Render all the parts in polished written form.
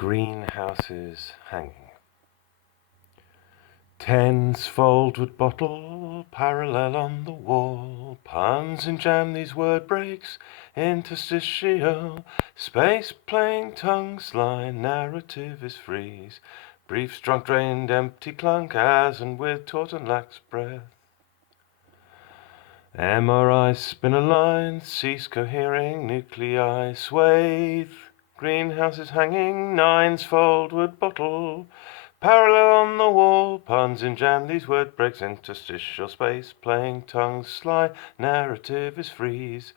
Greenhouses hanging. Tens fold wood bottle, parallel on the wall. Puns and jam these word breaks, interstitial. Space plain tongue sly, narrative is freeze. Brief, strong, drained, empty clunk, as and with taut and lax breath. MRI spin a line, cease cohering, nuclei swathe. Greenhouses hanging, nines fold wood bottle. Parallel on the wall, puns in jam, these word breaks, interstitial space, playing tongues sly, narrative is freeze.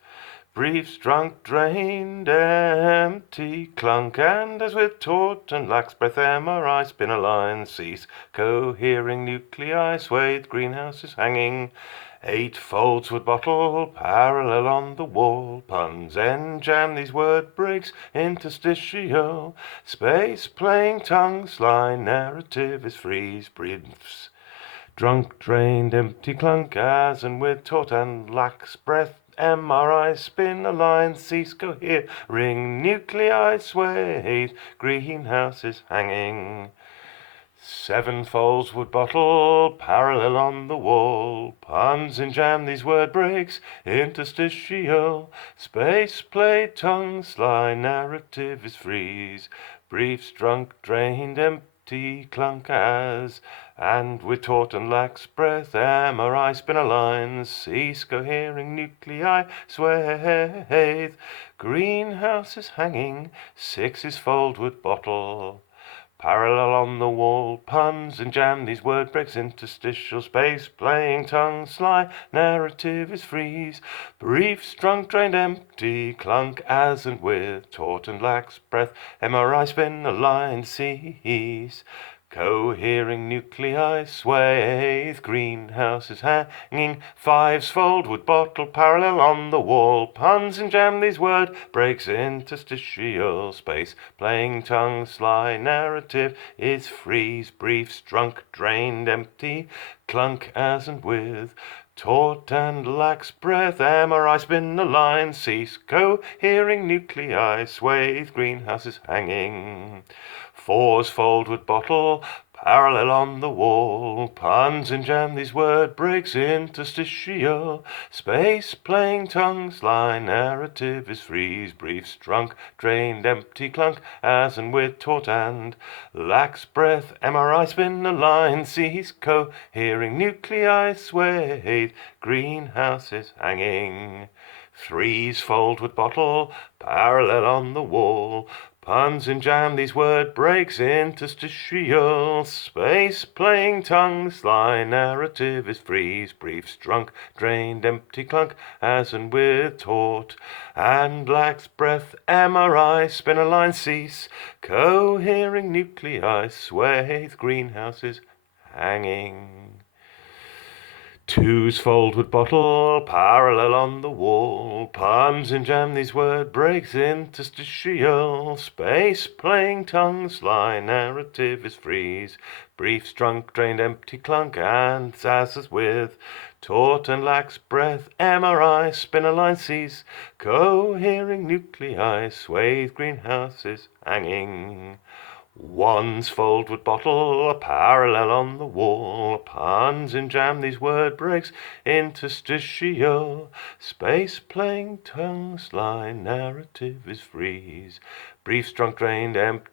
Briefs drunk, drained, empty, clunk, and as with taut and lax breath, MRI spin a line, cease, cohering, nuclei swathed, greenhouses hanging. 8 folds wood bottle, parallel on the wall. Puns and jam, these word breaks, interstitial. Space, playing tongue sly, narrative is freeze. Briefs, drunk, drained, empty, clunk, as and with taut and lax breath. MRI spin a line, cease cohering, nuclei swathed, greenhouses hanging. 7 folds wood bottle, parallel on the wall. Puns in jam, these word breaks, interstitial. Space, play, tongue sly, narrative is freeze. Briefs, drunk, drained, empty, clunk, as and with taut and lax breath, MRI spin a line, cease cohering, nuclei swathed. Greenhouses hanging, 6 is fold wood bottle. Parallel on the wall, puns and jam, these word breaks, interstitial space, playing tongue sly, narrative is freeze. Brief, drunk, drained, empty, clunk, as and with taut and lax breath, MRI spin a line, cease. Cohering, nuclei swathed, greenhouses hanging. 5s fold wood bottle, parallel on the wall. Puns and jam, these word breaks, interstitial space, playing tongue sly, narrative is freeze. Briefs, drunk, drained, empty, clunk, as and with taut and lax breath, MRI spin a line, cease, cohering, nuclei swathed, greenhouses hanging. 4s fold wood bottle, parallel on the wall. Puns and jam, these word breaks, interstitial space, playing tongue sly, narrative is freeze. Briefs, drunk, drained, empty, clunk, as and with taut and lax breath, MRI spin a line, cease, cohering, nuclei swathed, greenhouses hanging. 3s fold wood bottle, parallel on the wall. Puns in jam, these word breaks, interstitial space, playing tongue sly, narrative is freeze. Briefs, drunk, drained, empty, clunk, as and with taut and lax breath, MRI spin a line, cease, cohering, nuclei swathed, greenhouses hanging. 2s fold wood bottle, parallel on the wall. Puns in jam, these word breaks, interstitial space, playing tongue sly, narrative is freeze. Briefs, drunk, drained, empty, clunk, and as with taut and lax breath, MRI spin a line, cease, cohering, nuclei swathed, greenhouses hanging. 1s fold wood bottle, parallel on the wall. Puns in jam, these word breaks, interstitial space, playing tongue sly, narrative is freeze. Briefs, drunk, drained, empty,